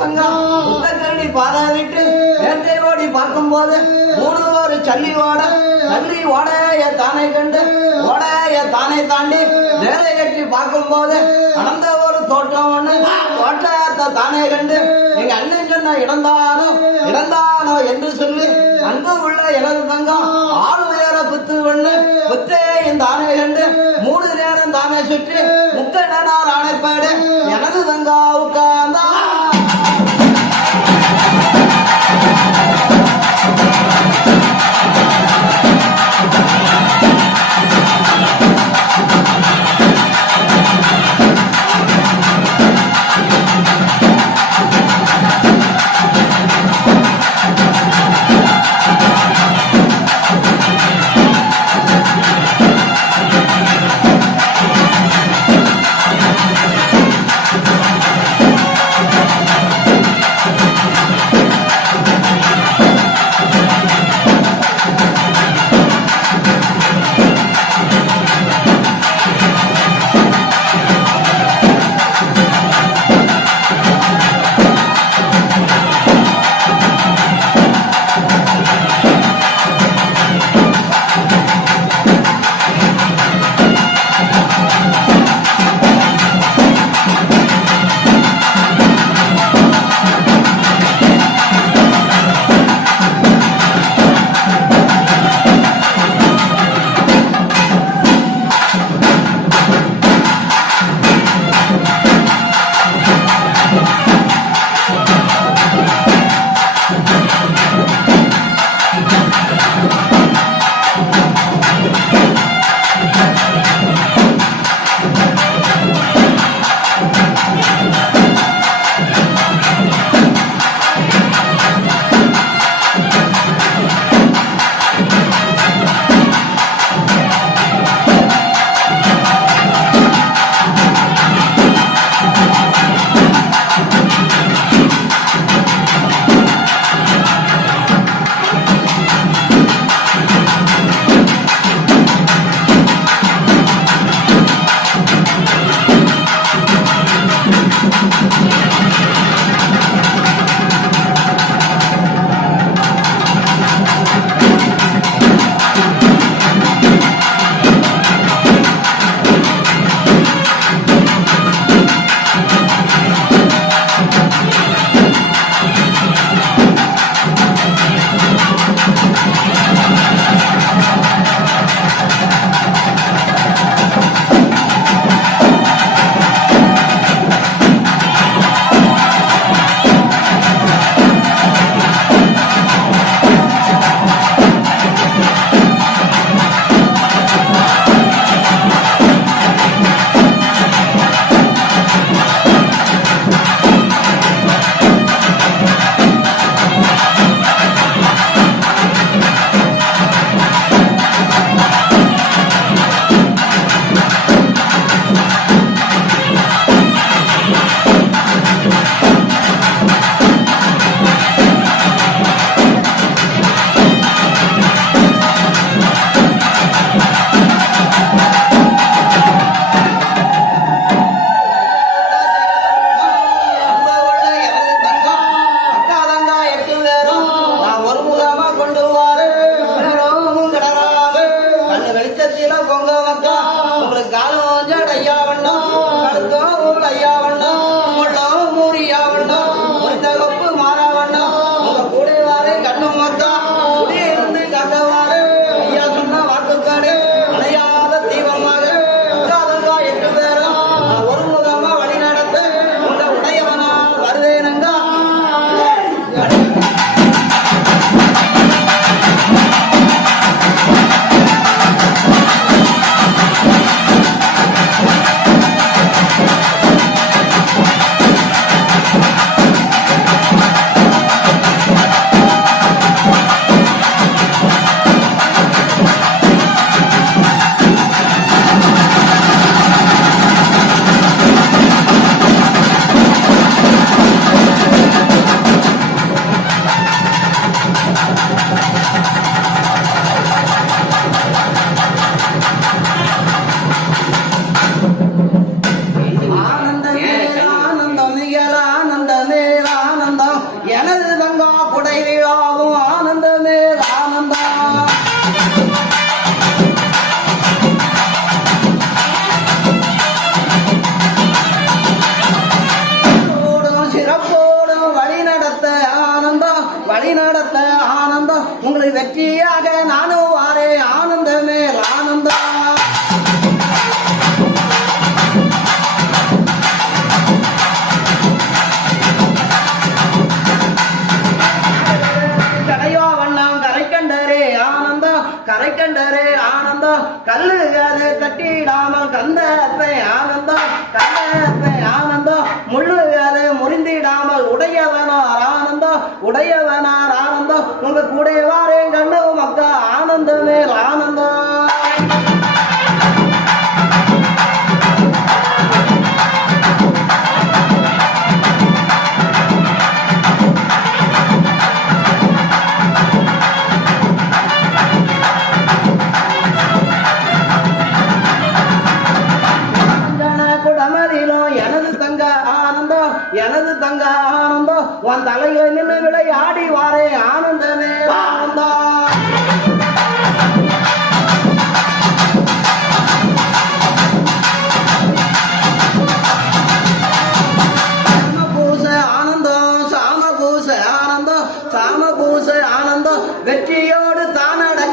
தங்கம் புத்தகரடி பாதா விட்டு வேட்டை ஓடி பார்க்கும் போது மூணு ஒரு சல்லி ஓடைய தானே கண்டு ஓடைய தானே தாண்டி வேலை கட்டி பார்க்கும் போது நடந்த ஒரு தோட்டம் ஒண்ணு தோட்டத்தை தானே கண்டு எங்க அண்ணன் சொன்ன இடந்தானோ என்று சொல்லி அன்பு உள்ள எனது தங்கம் ஆள் உயர புத்து ஒண்ணு புத்தே இந்த ஆணை கண்டு 3 நேரம் தானே சுற்றி முக்க நாள் ஆணைப்பாடு எனது தங்கா உட்கார்ந்தா பிறப்போடும் வழி நடத்த ஆனந்தம் வழி நடத்த ஆனந்தம் உங்களுக்கு வெற்றியாக நானும் வாரே ஆனந்தமே ஆனந்தம் கரை கண்டரே ஆனந்தம் கல்லு அது கட்டிடாமல் கந்தத்தை ஆனந்தம் கந்தத்தை ஆனந்தம் முள்ளு அது முறிந்திடாமல் உடையவனார் ஆனந்தம் உடையவனார் ஆனந்தம் உங்க கூட வாரே கண்டு மக்கா ஆனந்தமே ஆனந்தம் எனது தங்க ஆனந்தம் உன் தலையில நின்று விளையாடி வாரே ஆனந்தமே ஆனந்தம்